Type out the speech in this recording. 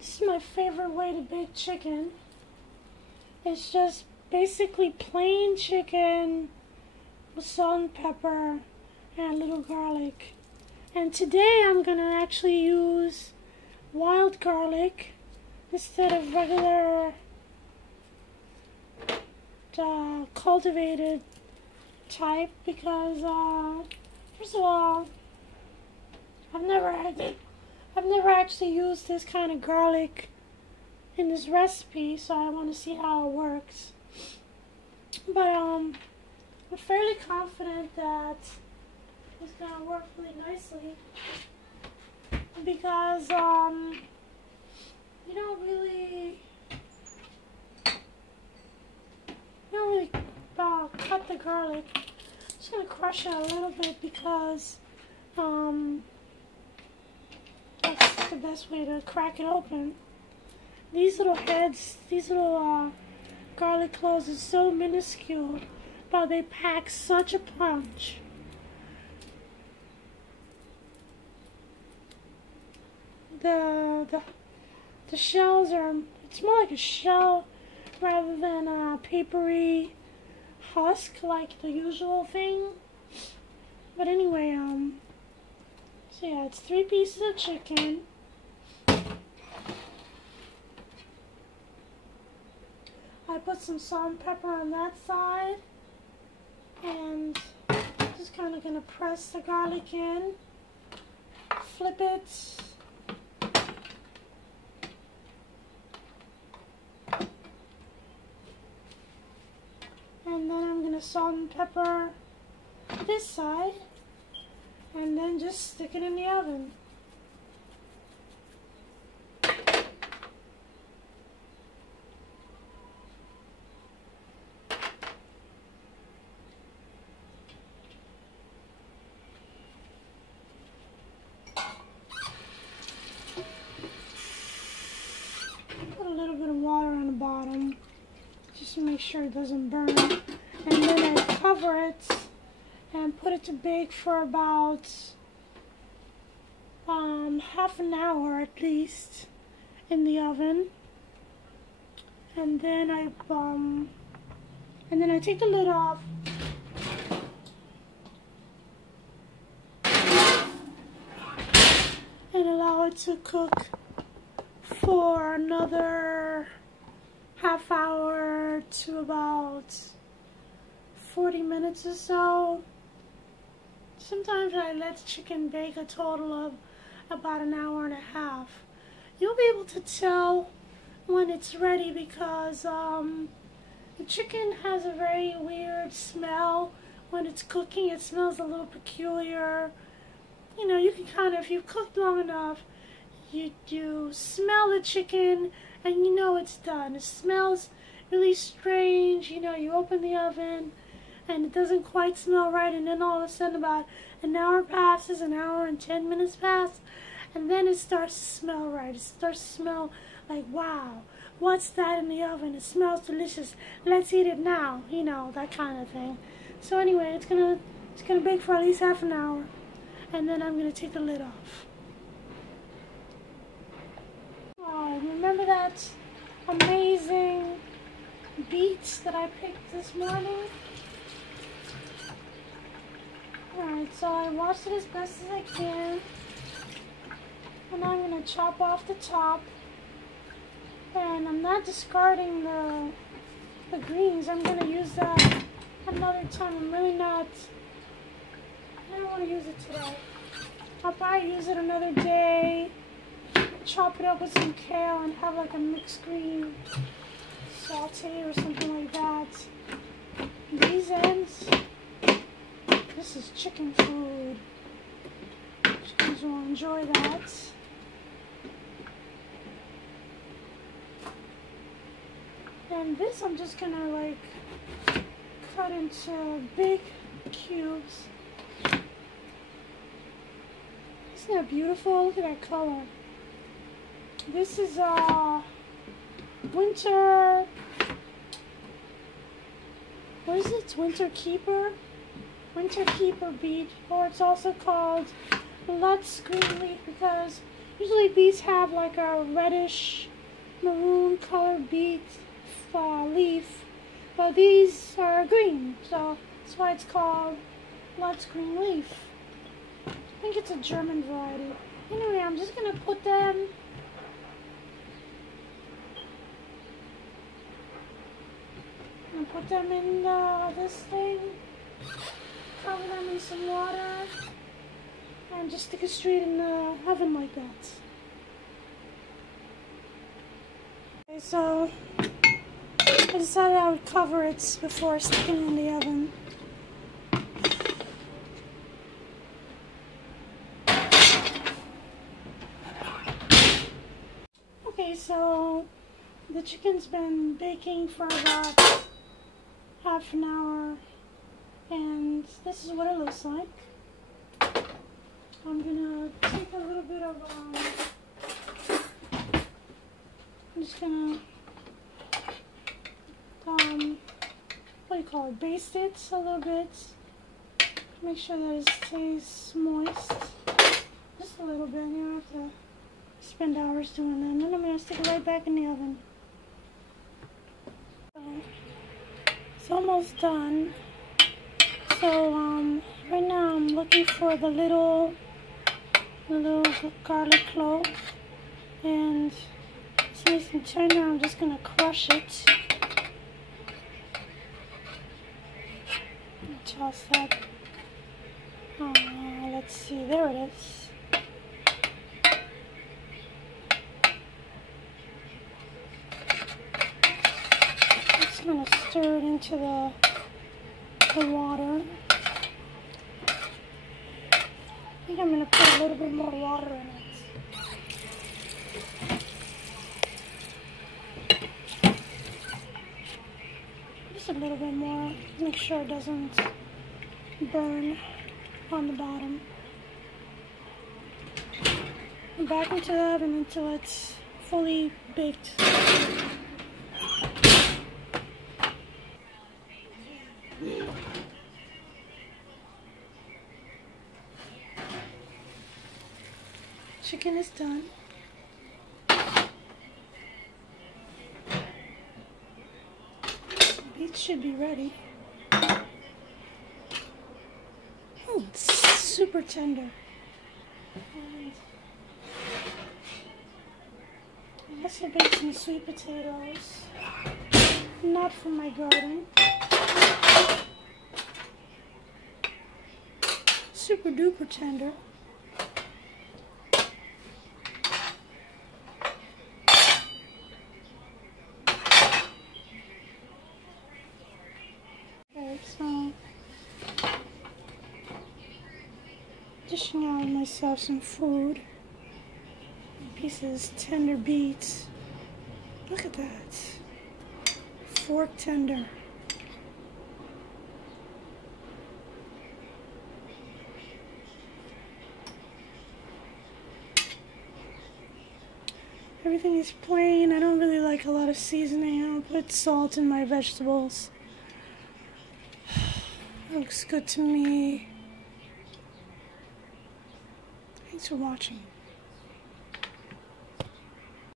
This is my favorite way to bake chicken. It's just basically plain chicken with salt and pepper and a little garlic. And today I'm going to actually use wild garlic instead of regular cultivated type because first of all, I've never actually used this kind of garlic in this recipe, so I want to see how it works. But I'm fairly confident that it's gonna work really nicely because you don't really cut the garlic. I'm just gonna crush it a little bit because that's the best way to crack it open. These little heads, these little garlic cloves are so minuscule, but they pack such a punch. The shells are, it's more like a shell rather than a papery husk like the usual thing. But anyway, so yeah, it's 3 pieces of chicken. I put some salt and pepper on that side, and just kind of gonna press the garlic in, flip it, and then I'm gonna salt and pepper this side, and then just stick it in the oven. Put a little bit of water on the bottom just to make sure it doesn't burn. And then I cover it and put it to bake for about half an hour at least in the oven. And then I take the lid off. And allow it to cook for another half hour to about 40 minutes or so. Sometimes I let the chicken bake a total of about an hour and a half. You'll be able to tell when it's ready because the chicken has a very weird smell when it's cooking. It smells a little peculiar. You know, you can kind of, if you've cooked long enough, you smell the chicken and you know it's done. It smells really strange. You know, you open the oven and it doesn't quite smell right, and then all of a sudden about an hour passes, an hour and 10 minutes pass, and then it starts to smell right. It starts to smell like, wow, what's that in the oven? It smells delicious. Let's eat it now. You know, that kind of thing. So anyway, it's gonna bake for at least half an hour, and then I'm gonna take the lid off. Oh, remember that amazing beets that I picked this morning? Alright, so I washed it as best as I can, and I'm going to chop off the top, and I'm not discarding the greens. I'm going to use that another time. I don't want to use it today. I'll probably use it another day, chop it up with some kale and have like a mixed green saute or something like that. These ends, this is chicken food. Chickens will enjoy that. And this I'm just gonna like cut into big cubes. Isn't that beautiful? Look at that color. This is winter, what is it? Winter keeper beet, or it's also called Lutz green leaf because Usually beets have like a reddish maroon colored beet leaf, but these are green, so that's why it's called Lutz green leaf. I think it's a German variety. Anyway, I'm just gonna put them in this thing, cover them in some water, and just stick it straight in the oven like that. Okay, so I decided I would cover it before sticking it in the oven. Okay, so the chicken's been baking for about half an hour, and this is what it looks like. I'm gonna take a little bit of, I'm just gonna, what do you call it, baste it a little bit, make sure that it stays moist, just a little bit. You don't have to spend hours doing that. And then I'm gonna stick it right back in the oven. So, it's almost done. So right now I'm looking for the little garlic clove, and it's nice and tender. I'm just gonna crush it. Toss that. Let's see. There it is. Just gonna stir it into the water. I think I'm going to put a little bit more water in it. Just a little bit more. Make sure it doesn't burn on the bottom. And back into the oven until it's fully baked. Chicken is done. Beets should be ready. Oh, it's super tender. And I also baked some sweet potatoes. Not from my garden. Super duper tender. So, dishing out myself some food. Pieces tender beets. Look at that. Fork tender. Everything is plain. I don't really like a lot of seasoning. I don't put salt in my vegetables. Looks good to me. Thanks for watching.